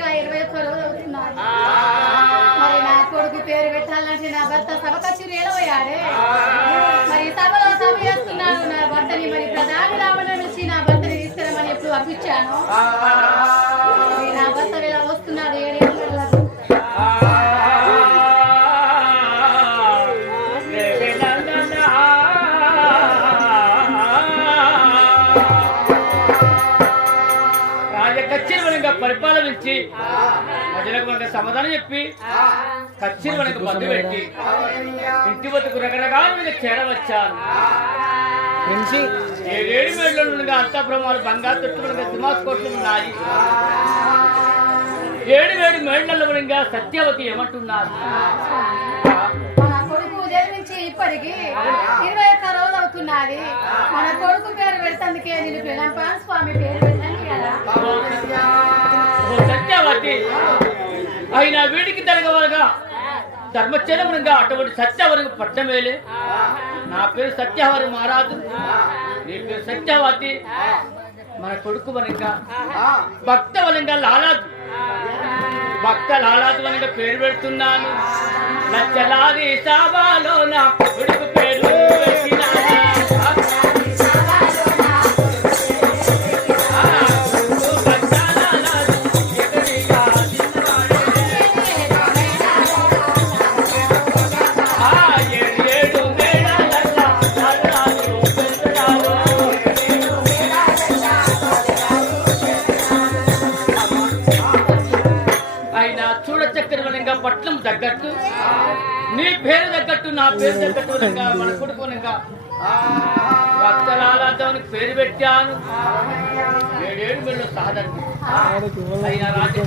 పెళ్ళిగా ఇరవై ఒక్క రోజు అవుతున్నాడు మరి నా కొడుకు పేరు పెట్టాలంటే నా భర్త సభకచ్చి రేలపోయాడే మరి సభలో సభ చేస్తున్నాను నా భర్తని. మరి ప్రధాని రావడం నుంచి నా భర్తని తీసుకురమని ఎప్పుడు అప్పించాను పరిపాలనించి ప్రజలకు మనకు సమాధానం చెప్పి కచ్చీరు మనకు బంధు పెట్టి ఇంటి వద్దకు రకరకాల మీద చేరవచ్చాను ఏడేడు నుండి బంగారు తొట్టులుగా దిమాస్ కోట్లు ఉన్నాయి. ఏడు వేడు మేళ్ళలో మనగా సత్యవతి ఏమంటున్నారు? మన కొడుకు జన్మించి ఇప్పటికి ఇరవై ఒక్క రోజు అవుతున్నది. మన కొడుకు పేరు పెడతందుకే నేను స్వామి పేరు పెట్టాను కదా. సత్యవతి. అయినా వీడికి తరగవలగా ధర్మచరమునిగా అటువంటి సత్యవరకు పట్టమేలే. నా పేరు సత్యవరి మహారాజు. నీ పేరు సత్యవతి. మన కొడుకు వనంగా భక్త వనంగా లాలాదు భక్త లాలాదు వనంగా పేరు పెడుతున్నాను. లచ్చలాది సాబాలో నా కొడుకు పేరు పట్నం తగ్గట్టు నీ పేరు తగ్గట్టు నా పేరు తగ్గట్టు మన కొడుకు వనంగా పేరు పెట్టాను. ఏడేడు మెళ్ళు సాధండి అయినా రాజు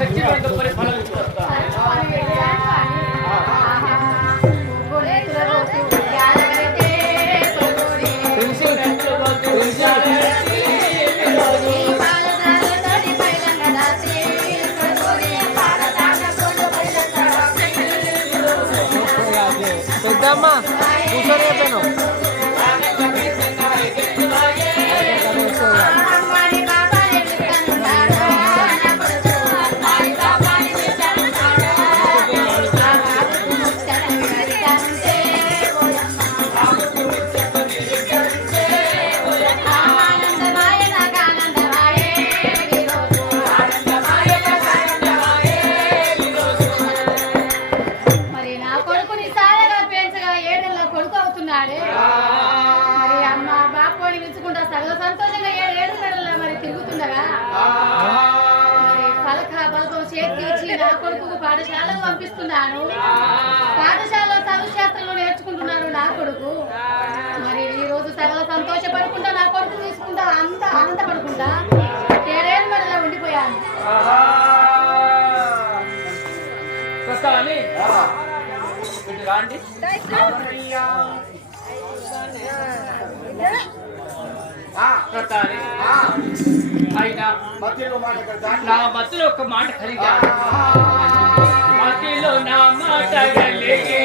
పెద్దమ్మ కూర్చొని కొడుకు పాఠశాలకు పంపిస్తున్నాను. పాఠశాలలో చదువు శాస్త్రంలో నేర్చుకుంటున్నాడు నా కొడుకు. మరి ఈ రోజు సగల సంతోషపడుకుంటా నా కొడుకు తీసుకుంటా అంత ఆనందపడుకుంటా ఏడేళ్ళ మెడలో ఉండిపోయాను. ప్రసాని అయినా నా మధ్యలో ఒక మాట కలిగా మధ్యలో నా మాట కలిగి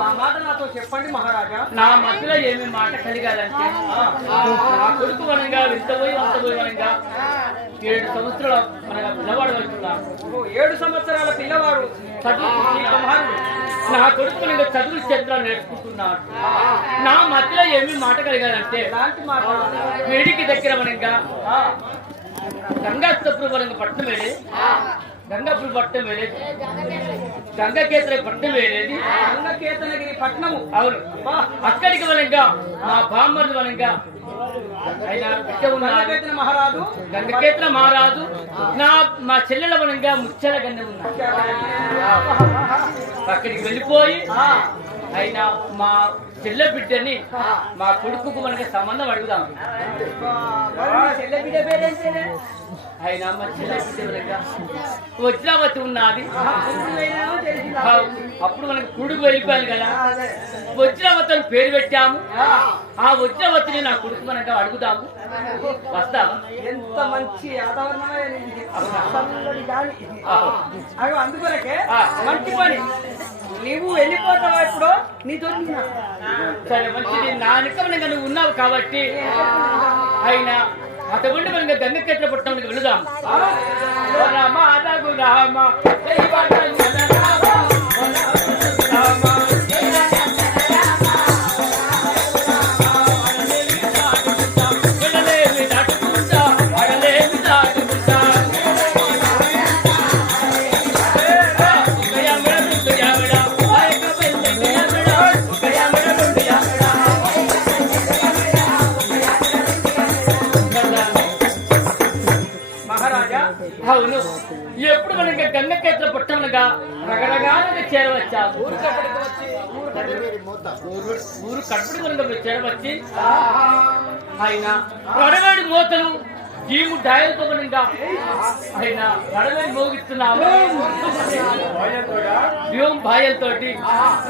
ఆ మాట నాతో చెప్పండి మహారాజా. నా మధ్యలో ఏమి మాట కలిగాలంటే నా కొడుకు వనంగా వింతపోయి వంతపోయి వనంగా ఏడు సంవత్సరాల మనగా పిల్లవాడు ఓ ఏడు సంవత్సరాల పిల్లవాడు. నా కొడుకు వనంగా చదువు చంద్రాలు నేర్చుకుంటున్నాడు. నా మధ్యలో ఏమి మాట కలిగాలంటే ఎలాంటి మాట? వేడికి దగ్గర వనంగా గంగాస్తపురం వనంగా పట్టణం వెళ్ళి గంగాపురం పట్టణం వెళ్ళేది గంగకేతర పట్టణం వెళ్ళేది కేతనగిరి పట్నము అవును. అక్కడికి వనంగా మా బామ్మర్ది వనంగా ఆయన బిడ్డ ఉన్నాడు గంగకేతన మహారాజు. గంగకేతన మహారాజు. నా మా చెల్లెల వనంగా ముచ్చల గన్నె ఉన్నాడు అక్కడికి వెళ్ళిపోయి అయినా మా చెల్లె బిడ్డని మా కొడుకుకు మనకి సంబంధం అడుగుదాం. ఆయన మా చెల్లె బిడ్డ వెనక వజ్రావతి ఉన్నది. అప్పుడు మనకి కొడుకు వెళ్ళిపోయాను కదా. వజ్రావతి పేరు పెట్టాము. ఆ. వజ్రావతిని నా కొడుకు మనక అడుగుదాము. వస్తావా? ఎంత మంచి అందుకొరకే ఆ. మంచి పని. నీవు వెళ్ళిపోతావా ఇప్పుడు? నీతో? సరే మంచిది. నా వెనక నువ్వు ఉన్నావు కాబట్టి అయినా అటువంటి మనకి గంగకెట్ల పుట్టడానికి వెళుదాం. రామ రామ, అవును. ఎప్పుడు కనుక గంగకేత్ర పుట్టమనగా రగరగానే చేరవచ్చాము ఊరు కడుపుడు మనకు చేరవచ్చి ఆయన నడవేడి మోతలు జీము డయల్ మనగా ఆయన నడవేడి మోగిస్తున్నాము. వ్యోం భాయలతోటి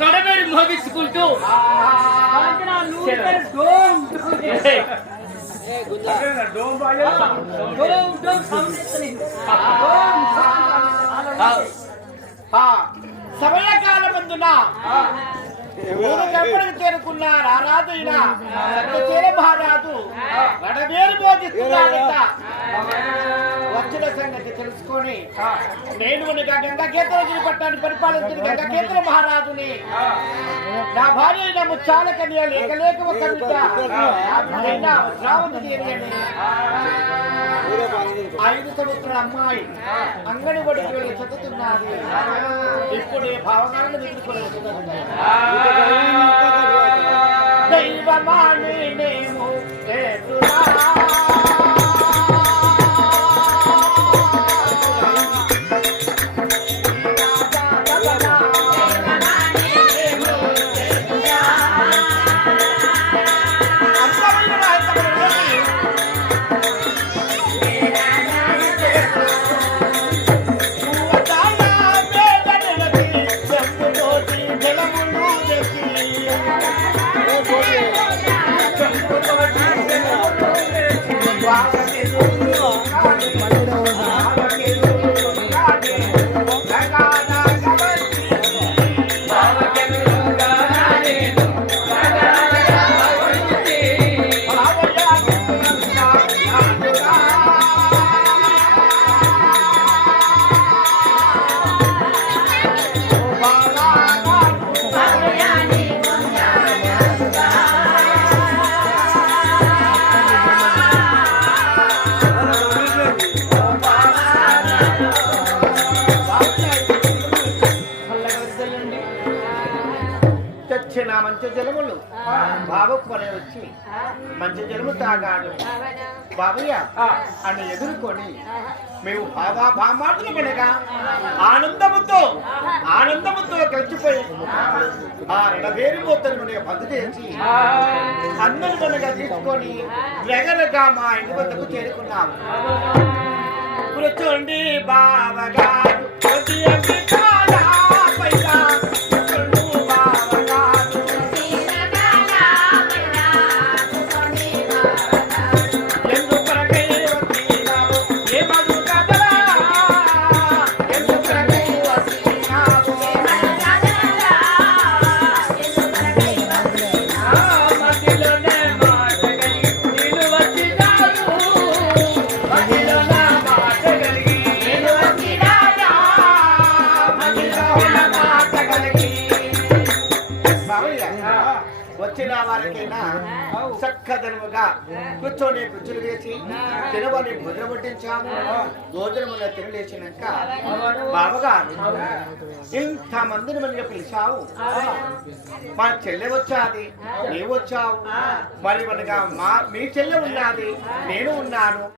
నడవేడి మోగించుకుంటూ కాంచనా, నువ్వు ఇక్కడ డోమ్ డోమ్ ఏయ్, డోమ్ డోమ్ ఆ, బోధిస్తున్నాడట అర్జున సంగతి తెలుసుకొని నేను మనకి గంగాకేతల పట్టాన్ని పరిపాలించిన గంగాకేతల మహారాజుని నా భార్య అయిన ముచ్చాల కన్య లేక లేక ఒక బిడ్డ ఐదు సంవత్సరాల అమ్మాయి అంగడి బడికి వెళ్ళి చదువుతున్నది. ఇప్పుడే భావనాలను ఎదుర్కొని దైవమాని నేను జలములు. బాబుకు పని వచ్చి మంచి జలము తాగాడు. బాబయ్య అని ఎదుర్కొని మేము బాబా బామాటలు పడగా ఆనందముతో ఆనందముతో కలిసిపోయి ఆ రెండవేరు పోతను మనకి బంధు చేసి అందరు మనగా తీసుకొని రెగరగా మా ఇంటి వద్దకు చేరుకున్నాము. కూర్చోండి ఉదయం చక్కదనముగా కూర్చొని కుర్చీలు వేసి తినవని భోజన వడ్డించాము. భోజనం తినలేసినాక బావగారు ఇంత మందిని మనకి పిలిచావు. మా చెల్లె వచ్చాది నీవు వచ్చావు. మరి మనగా మా మీ చెల్లె ఉన్నది నేను ఉన్నాను.